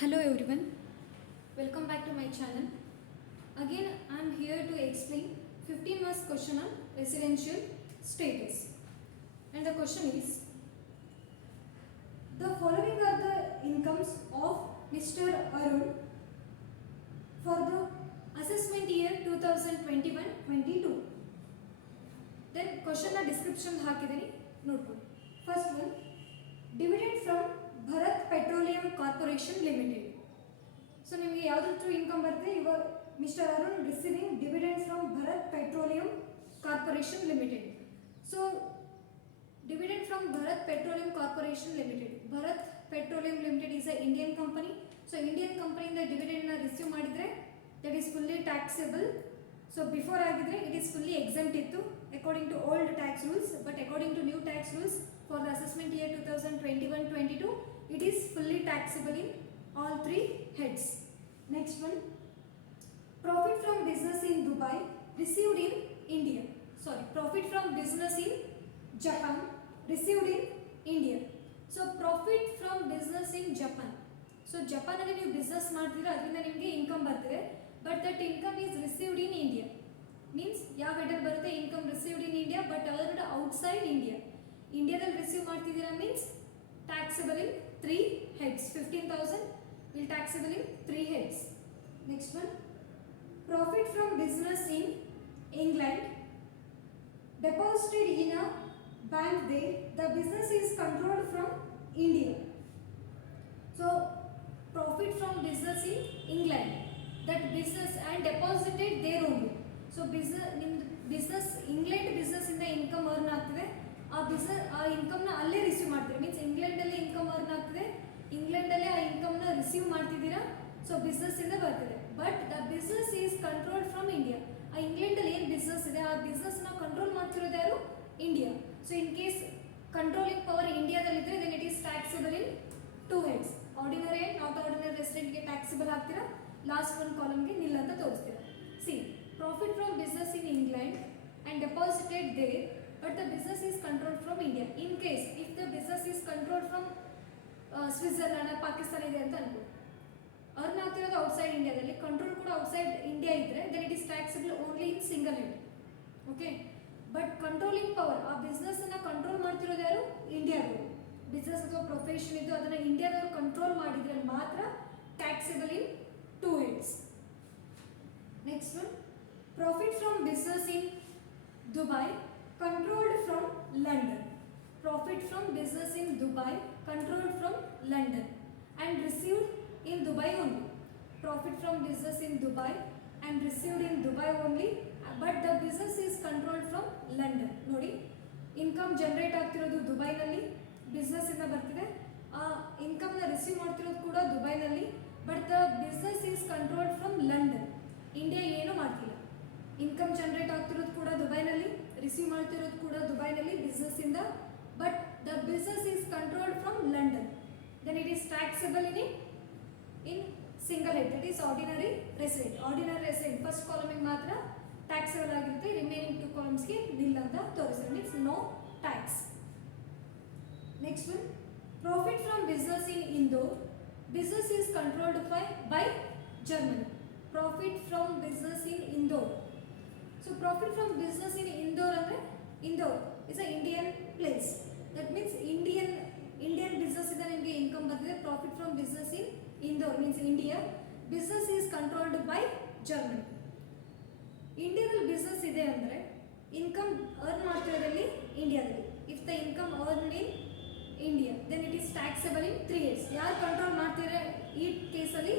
Hello everyone, welcome back to my channel. Again I am here to explain 15 marks question on residential status. And the question is, the following are the incomes of Mr. Arun for the assessment year 2021-22. Then question na description ಹಾಕಿದೀನಿ ನೋಡ್ಕೊಳ್ಳಿ. First one, dividend from Bharat Petroleum Corporation Limited. So ನಿಮಗೆ ಯಾವ್ದ್ರ through income ಬರುತ್ತೆ? ಇವಾಗ mister Arun receiving dividend from Bharat petroleum corporation limited. So dividend from Bharat Petroleum Corporation Limited. Bharat Petroleum Limited is a Indian company. So Indian company ಇಂದ dividend ನ receive ಮಾಡಿದ್ರೆ that is fully taxable. So before ಆಗಿದ್ರೆ it is fully exempt ಇತ್ತು according to old tax rules, but according to new tax rules for the assessment year 2021-22 it is fully taxable in all three heads. Next one, profit from business in Dubai received in India. Sorry, profit from business in Japan received in India. So profit from business in Japan. So Japan ಅಲ್ಲಿ ನೀವು business ಮಾಡ್ತೀರಾ ಅದರಿಂದ ನಿಮಗೆ income ಬರ್ತದೆ, but that income is received in India. Means ಯಾವ header ಬರುತ್ತೆ? Income received in India but earned outside India. ಇಂಡಿಯಾದಲ್ಲಿ receive ಮಾಡ್ತಿದ್ದೀರಾ means taxable in 3 heads. 15,000 will taxable in 3 heads. Next one, profit from business in England deposited in a bank there. The business is controlled from India. So profit from business in England, that business and deposited there only. So business England business ಇಂದ income earn ಆಗ್ತಿದೆ, ಆ business ಆ income ನ ಅಲ್ಲೇ receive ಮಾಡ್ತೀರಾ. Means England ಅಲ್ಲಿ income earn ಆಗ್ತಿದೆ, England ಅಲ್ಲಿ ಆ ಇನ್ಕಮ್ ನ ರಿಸೀವ್ ಮಾಡ್ತಿದ್ದೀರಾ. ಸೊ ಬಿಸ್ನೆಸ್ ಇಂದ ಬರ್ತದೆ, but the business is controlled from India. ಆ ಇಂಗ್ಲೆಂಡ್ ಅಲ್ಲಿ ಏನು ಬಿಸ್ನೆಸ್ ಇದೆ ಆ ಬಿಸ್ನೆಸ್ ನ ಕಂಟ್ರೋಲ್ ಮಾಡ್ತಿರೋದು ಯಾರು? India. So in case controlling power ಇಂಡಿಯಾದಲ್ಲಿ ಇದ್ರೆ then it is taxable in 2 heads. Ordinary and not ordinary resident ಗೆ ಟ್ಯಾಕ್ಸಬಲ್ ಹಾಕ್ತೀರಾ, ಲಾಸ್ಟ್ ಒಂದು ಕಾಲಮ್ ಗೆ ನಿಲ್ ಅಂತ ತೋರಿಸ್ತೀರಾ. C, profit from business in England and deposited there but the business is controlled from India. In case if the business is controlled from Switzerland, Pakistan ಇದೆ ಅಂತ ಅನ್ಕೋ, earn ಆಗ್ತಿರೋದು outside ಇಂಡಿಯಾದಲ್ಲಿ, control ಕೂಡ outside India ಇದ್ರೆ then it is taxable only in single head. Okay, but controlling power ಆ business ಅನ್ನ control ಮಾಡ್ತಿರೋದು ಯಾರು? ಇಂಡಿಯಾದವರು. ಬಿಸ್ನೆಸ್ ಅಥವಾ ಪ್ರೊಫೆಷನ್ ಇದ್ದು ಅದನ್ನ ಇಂಡಿಯಾದವರು ಕಂಟ್ರೋಲ್ ಮಾಡಿದ್ರೆ ಮಾತ್ರ taxable in 2 heads. Next one, profit from business in Dubai controlled from London. Profit from business in Dubai controlled from London and received in Dubai only. Profit from business in Dubai and received in Dubai only, but the business is controlled from London. ನೋಡಿ, income generate ಆಗ್ತಿರೋದು ದುಬೈನಲ್ಲಿ, business ಇಂದ ಬರ್ತಿದೆ, ಆ income ನ receive ಮಾಡ್ತಿರೋದು ಕೂಡ ದುಬೈನಲ್ಲಿ, but the business is controlled from London. India ಏನು ಮಾಡ್ತಿಲ್ಲ. ಇನ್ಕಮ್ ಜನರೇಟ್ ಆಗ್ತಿರೋದು ಕೂಡ ದುಬೈನಲ್ಲಿ, ರಿಸೀವ್ ಮಾಡ್ತಿರೋದು ಕೂಡ ದುಬೈನಲ್ಲಿ ಬಿಸ್ನೆಸ್ ಇಂದ, but the business is controlled from London. Then it is taxable in single head, that is ordinary resident. Ordinary resident first ಕಾಲಮಿಗೆ ಮಾತ್ರ ಟ್ಯಾಕ್ಸಬಲ್ ಆಗಿರುತ್ತೆ, ರಿಮೈನಿಂಗ್ 2 ಕಾಲಮ್ಸ್ಗೆ ನಿಲ್ ಅಂತ ತೋರಿಸ್ತಾರೆ, means no tax. Next one, profit from business in Indore, business is controlled by Germany. Profit from business in Indore. So profit from business in Indore ಅಂದ್ರೆ Indore is a Indian place. That means Indian business ಇಂದ ನಿಮಗೆ income ಬರ್ತದೆ. Profit from business in Indore means India. Business is controlled by Germany. ಇಂಡಿಯಾದಲ್ಲಿ business ಇದೆ ಅಂದ್ರೆ income earn ಮಾಡ್ತಿರೋದಲ್ಲಿ ಇಂಡಿಯಾದಲ್ಲಿ. If the income earned in India then it is taxable in 3 years. ಯಾರು control ಮಾಡ್ತಿದ್ರೆ ಈ ಕೇಸಲ್ಲಿ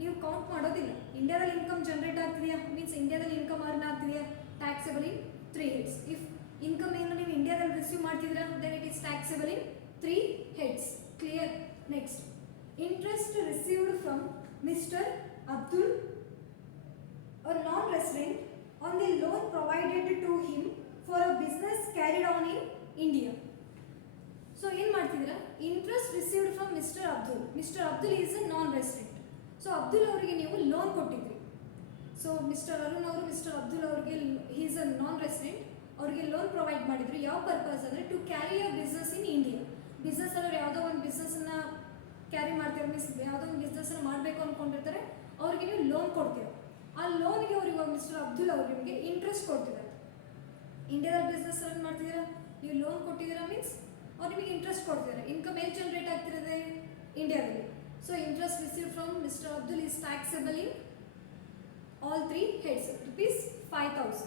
ನೀವು ಕೌಂಟ್ ಮಾಡೋದಿಲ್ಲ. ಇಂಡಿಯಾದಲ್ಲಿ ಇನ್ಕಮ್ ಜನರೇಟ್ ಆಗ್ತಿದೆಯಾ ಮೀನ್ಸ್ ಇಂಡಿಯಾದಲ್ಲಿ ಇನ್ಕಮ್ ಅರ್ನ್ ಆಗ್ತಿದೆಯಾ, taxable in 3 heads. If income ಏನು ನೀವು ಇಂಡಿಯಾದಲ್ಲಿ ರಿಸೀವ್ ಮಾಡ್ತಿದ್ದೀರಾ then it is taxable in 3 heads. Clear? Next, interest received from mister Abdul, a non-resident, on the loan provided to him for a business carried on in India. So ಏನು ಮಾಡ್ತಿದ್ದೀರಾ? Interest received from mister Abdul. Mister Abdul is a non-resident. So Abdul ಅವರಿಗೆ ನೀವು loan ಕೊಟ್ಟಿದ್ರಿ. So mister Arun ಅವರು mister Abdul ಅವರಿಗೆ he is a non resident, ಅವರಿಗೆ loan provide ಮಾಡಿದ್ರು. ಯಾವ ಪರ್ಪಸ್ ಅಂದರೆ to carry a business in India. Business ಅವರು ಯಾವುದೋ ಒಂದು ಬಿಸ್ನೆಸ್ನ ಕ್ಯಾರಿ ಮಾಡ್ತಾರೆ, ಮೀನ್ಸ್ ಯಾವುದೋ ಒಂದು ಬಿಸ್ನೆಸ್ ಬಿಸ್ನೆಸ್ನ ಮಾಡಬೇಕು ಅಂದ್ಕೊಂಡಿರ್ತಾರೆ, ಅವ್ರಿಗೆ ನೀವು ಲೋನ್ ಕೊಡ್ತೀರಾ. ಆ ಲೋನ್ಗೆ ಅವ್ರು ಇವಾಗ ಮಿಸ್ಟರ್ ಅಬ್ದುಲ್ ಅವರು ನಿಮಗೆ ಇಂಟ್ರೆಸ್ಟ್ ಕೊಡ್ತಿದ್ದಾರೆ. ಇಂಡಿಯಾದಲ್ಲಿ ಬಿಸ್ನೆಸ್ ರನ್ ಮಾಡ್ತಿದ್ದೀರಾ, ನೀವು ಲೋನ್ ಕೊಟ್ಟಿದ್ದೀರಾ ಮೀನ್ಸ್ ಅವ್ರು ನಿಮಗೆ ಇಂಟ್ರೆಸ್ಟ್ ಕೊಡ್ತಿದ್ದಾರೆ. ಇನ್ಕಮ್ ಎಲ್ಲಿ ಜನರೇಟ್ ಆಗ್ತಿರೋದೆ? ಇಂಡಿಯಾದಲ್ಲಿ. So interest receive from mister Abdul is taxable in all three heads, rupees 5,000.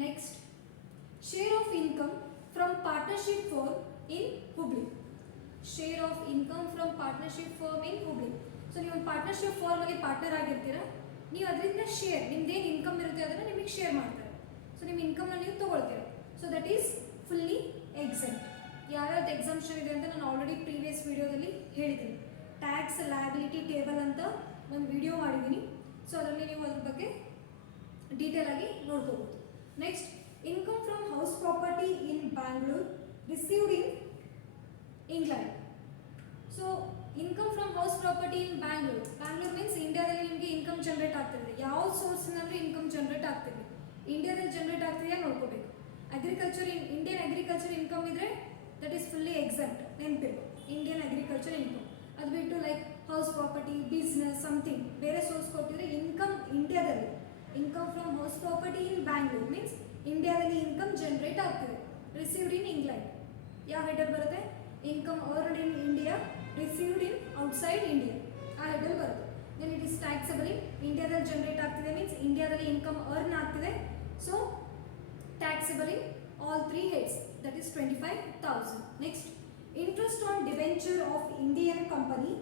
Next, share of income from partnership firm in Hubli. Share of income from partnership firm in Hubli. So ನೀವು ಒಂದು partnership firm ಅಲ್ಲಿ partner ಆಗಿರ್ತೀರಾ, ನೀವು ಅದರಿಂದ share ನಿಮ್ದೇನು income ಇರುತ್ತೆ ಅದನ್ನು ನಿಮಗೆ share ಮಾಡ್ತಾರೆ. ಸೊ ನಿಮ್ಮ ಇನ್ಕಮ್ನ ನೀವು ತೊಗೊಳ್ತೀರಾ. So that is fully exempt. ಯಾವ್ಯಾವ್ದು ಎಕ್ಸಂಪ್ಷನ್ ಇದೆ ಅಂತ ನಾನು ಆಲ್ರೆಡಿ ಪ್ರೀವಿಯಸ್ ವಿಡಿಯೋದಲ್ಲಿ ಹೇಳಿದ್ದೀನಿ. ಟ್ಯಾಕ್ಸ್ ಲಯಬಿಲಿಟಿ ಟೇಬಲ್ ಅಂತ ಒಂದು ವಿಡಿಯೋ ಮಾಡಿದ್ದೀನಿ. ಸೊ ಅದರಲ್ಲಿ ನೀವು ಅದ್ರ ಬಗ್ಗೆ ಡೀಟೇಲ್ ಆಗಿ ನೋಡ್ಕೋಬಹುದು. Next, income from house property in Bangalore received in England. So income from house property in Bangalore. Bangalore means ಇಂಡಿಯಾದಲ್ಲಿ ನಿಮಗೆ ಇನ್ಕಮ್ ಜನರೇಟ್ ಆಗ್ತಿದೆ. ಯಾವ ಸೋರ್ಸ್ನಲ್ಲಿ ಇನ್ಕಮ್ ಜನರೇಟ್ ಆಗ್ತಿದೆ, ಇಂಡಿಯಾದಲ್ಲಿ ಜನರೇಟ್ ಆಗ್ತಿದೆಯಾ ನೋಡ್ಕೋಬೇಕು. ಅಗ್ರಿಕಲ್ಚರ್ ಇಂಡಿಯನ್ ಅಗ್ರಿಕಲ್ಚರ್ ಇನ್ಕಮ್ ಇದ್ರೆ ದಟ್ ಈಸ್ ಫುಲ್ಲಿ ಎಕ್ಸೆಪ್ಟ್. ನೆನಪಿರ್ಬೇಕು, ಇಂಡಿಯನ್ ಅಗ್ರಿಕಲ್ಚರ್ ಇನ್ಕಮ್. ಅದು ಬಿಟ್ಟು like house property, business, something ಬೇರೆ ಸೋರ್ಸ್ ಕೊಟ್ಟಿದ್ರೆ ಇನ್ಕಮ್ ಇಂಡಿಯಾದಲ್ಲಿ, income from house property in Bangalore means ಇಂಡಿಯಾದಲ್ಲಿ ಇನ್ಕಮ್ ಜನರೇಟ್ ಆಗ್ತಿದೆ. ರಿಸೀವ್ಡ್ ಇನ್ ಇಂಗ್ಲೆಂಡ್ ಯಾವ ಹೆಡರ್ ಬರುತ್ತೆ? Income earned in India received in outside India ಆ ಹೆಡರ್ ಬರುತ್ತೆ. Then it is taxable in ಇಂಡಿಯಾದಲ್ಲಿ ಜನರೇಟ್ ಆಗ್ತಿದೆ ಮೀನ್ಸ್ ಇಂಡಿಯಾದಲ್ಲಿ ಇನ್ಕಮ್ ಅರ್ನ್ ಆಗ್ತಿದೆ. So taxable in all three heads, that is 25,000. Next, interest on debenture of Indian company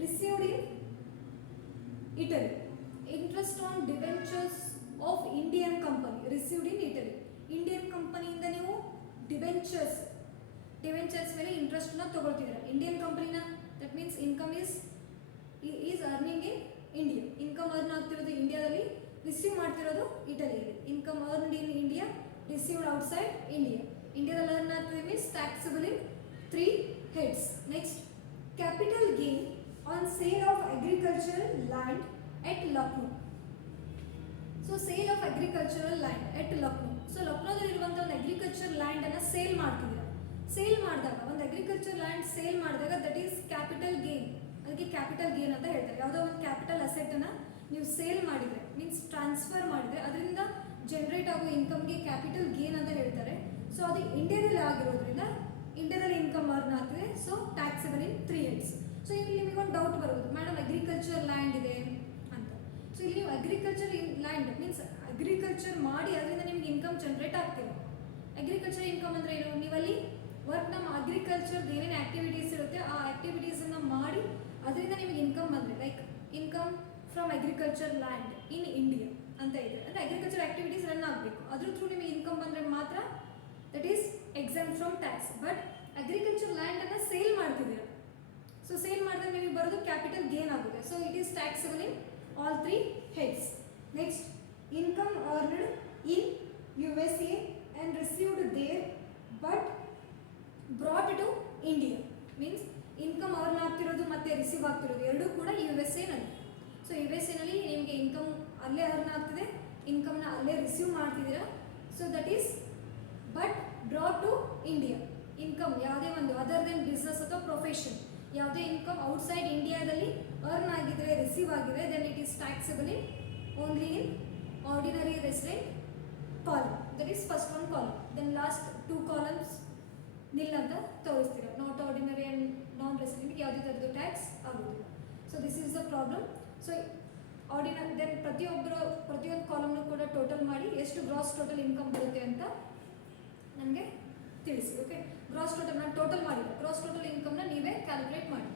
received in Italy. Interest on debentures of Indian company received in Italy. Indian company ಇಂದ ನೀವು debentures ಮೇಲೆ interest ನ ತಗೊಳ್ತಿದ್ದೀರಾ. Indian ಕಂಪನಿನ, that means income is earning in India. Income earn ಆಗ್ತಿರೋದು ಇಂಡಿಯಾದಲ್ಲಿ, receive ಮಾಡ್ತಿರೋದು ಇಟಲಿಯಲ್ಲಿ. Income earned in India received outside India. ಇಂಡಿಯಾದಲ್ಲಿ ಅರ್ನ್ ಆಗ್ತಿದೆ means taxable in 3 heads. Next, capital gain on sale of agricultural land at Lucknow. So sale of agricultural land at Lucknow. So ಲಕ್ನೋದಲ್ಲಿ ಇರುವಂತ ಒಂದು agriculture land ಅನ್ನ sale ಮಾಡ್ತಿದ್ದೀರಾ. Sale ಮಾಡಿದಾಗ ಒಂದು agriculture land sale ಮಾಡಿದಾಗ that is capital gain. ಅದಕ್ಕೆ capital gain ಅಂತ ಹೇಳ್ತಾರೆ. ಯಾವುದೋ ಒಂದು ಕ್ಯಾಪಿಟಲ್ ಅಸೆಟ್ ಅನ್ನ ನೀವು ಸೇಲ್ ಮಾಡಿದ್ರೆ ಮೀನ್ಸ್ ಟ್ರಾನ್ಸ್ಫರ್ ಮಾಡಿದ್ರೆ ಅದರಿಂದ ಜನರೇಟ್ ಆಗೋ ಇನ್ಕಮ್ಗೆ ಕ್ಯಾಪಿಟಲ್ ಗೇನ್ ಅಂತ ಹೇಳ್ತಾರೆ. ಸೊ ಅದು ಇಂಡಿಯಾದಲ್ಲಿ ಆಗಿರೋದ್ರಿಂದ ಇಂಡಿಯಾದಲ್ಲಿ ಇನ್ಕಮ್ ಅರ್ನ್ ಆಗ್ತಿದೆ. So taxable in 3 heads. So ಇಲ್ಲಿ ನಿಮಗೆ ಒಂದು ಡೌಟ್ ಬರ್ಬೋದು, ಮೇಡಮ್ ಅಗ್ರಿಕಲ್ಚರ್ ಲ್ಯಾಂಡ್ ಇದೆ ಅಂತ. ಸೊ ಇಲ್ಲಿ ನೀವು ಅಗ್ರಿಕಲ್ಚರ್ ಲ್ಯಾಂಡ್ ಮೀನ್ಸ್ ಅಗ್ರಿಕಲ್ಚರ್ ಮಾಡಿ ಅದರಿಂದ ನಿಮ್ಗೆ ಇನ್ಕಮ್ ಜನರೇಟ್ ಆಗ್ತಿದೆ. ಅಗ್ರಿಕಲ್ಚರ್ ಇನ್ಕಮ್ ಅಂದರೆ ಏನು? ನೀವಲ್ಲಿ ವರ್ಕ್ ನಮ್ಮ ಅಗ್ರಿಕಲ್ಚರ್ ಏನೇನು ಆಕ್ಟಿವಿಟೀಸ್ ಇರುತ್ತೆ ಆ ಆಕ್ಟಿವಿಟೀಸನ್ನು ಮಾಡಿ ಅದರಿಂದ ನಿಮಗೆ ಇನ್ಕಮ್ ಬಂದರೆ like income from agriculture land in India ಅಂತ ಇದೆ. ಅಂದರೆ ಅಗ್ರಿಕಲ್ಚರ್ ಆಕ್ಟಿವಿಟೀಸ್ ರನ್ ಆಗಬೇಕು, ಅದ್ರ ಥ್ರೂ ನಿಮಗೆ ಇನ್ಕಮ್ ಬಂದರೆ ಮಾತ್ರ that is exempt from tax. But agriculture ಲ್ಯಾಂಡನ್ನು ಸೇಲ್ ಮಾಡ್ತಿದ್ದೀರಾ. ಸೊ ಸೇಲ್ ಮಾಡಿದಾಗ ನಿಮಗೆ ಬರೋದು ಕ್ಯಾಪಿಟಲ್ ಗೇನ್ ಆಗುತ್ತೆ. So it is taxable in all 3 heads. Next, income earned in USA and received there but brought to India means income earn ಆಗ್ತಿರೋದು ಮತ್ತು receive ಆಗ್ತಿರೋದು ಎರಡೂ ಕೂಡ USA ನಲ್ಲಿ. ಸೊ USA ನಲ್ಲಿ ನಿಮಗೆ ಇನ್ಕಮ್ ಅಲ್ಲೇ ಅರ್ನ್ ಆಗ್ತಿದೆ, ಇನ್ಕಮ್ನ ಅಲ್ಲೇ ರಿಸೀವ್ ಮಾಡ್ತಿದ್ದೀರಾ. So that is but brought to India. Income ಯಾವುದೇ ಒಂದು ಅದರ್ ದೆನ್ ಬಿಸ್ನೆಸ್ ಅಥವಾ ಪ್ರೊಫೆಷನ್ ಯಾವುದೇ ಇನ್ಕಮ್ ಔಟ್ಸೈಡ್ ಇಂಡಿಯಾದಲ್ಲಿ ಅರ್ನ್ ಆಗಿದ್ರೆ ರಿಸೀವ್ ಆಗಿದೆ then it is taxable in only in ordinary resident column. That is first one column. Then last 2 columns nil ಅಂತ ತೋರಿಸ್ತೀರ. Not ordinary and non ರೆಸಿಡೆಂಟ್ಗೆ ಯಾವುದೇ ಥರದ್ದು ಟ್ಯಾಕ್ಸ್ ಆಗೋದಿಲ್ಲ. So this is the problem. So then ಪ್ರತಿಯೊಂದು ಕಾಲಮ್ನು ಕೂಡ total ಮಾಡಿ ಎಷ್ಟು ಗ್ರಾಸ್ ಟೋಟಲ್ ಇನ್ಕಮ್ ಬರುತ್ತೆ ಅಂತ ನನಗೆ ತಿಳಿಸಿ. ಓಕೆ, ಗ್ರಾಸ್ ಟೋಟಲ್ ನಾನು ಟೋಟಲ್ ಮಾಡಿಲ್ಲ, ಗ್ರಾಸ್ ಟೋಟಲ್ ಇನ್ಕಮ್ನ ನೀವೇ ಕ್ಯಾಲ್ಕುಲೇಟ್ ಮಾಡಿ.